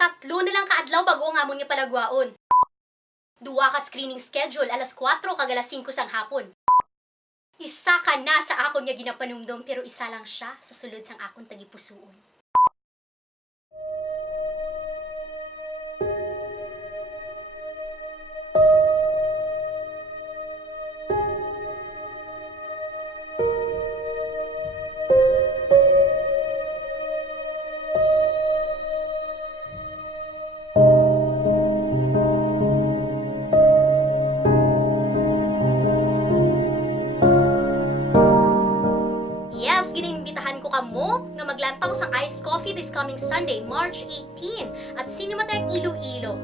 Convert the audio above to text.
Tatlo na lang kaadlaw bago ang amon nga palagwaon. Duwa ka screening schedule alas 4 kag alas 5 sang hapon. Isa ka na sa akon nga ginapanumdom pero isa lang siya sa sulod sang akon tagipusoon. Yes, ginaimbitahan ko kamo nga maglantaw sa iced coffee this coming Sunday, March 18 at Cinematheque Iloilo.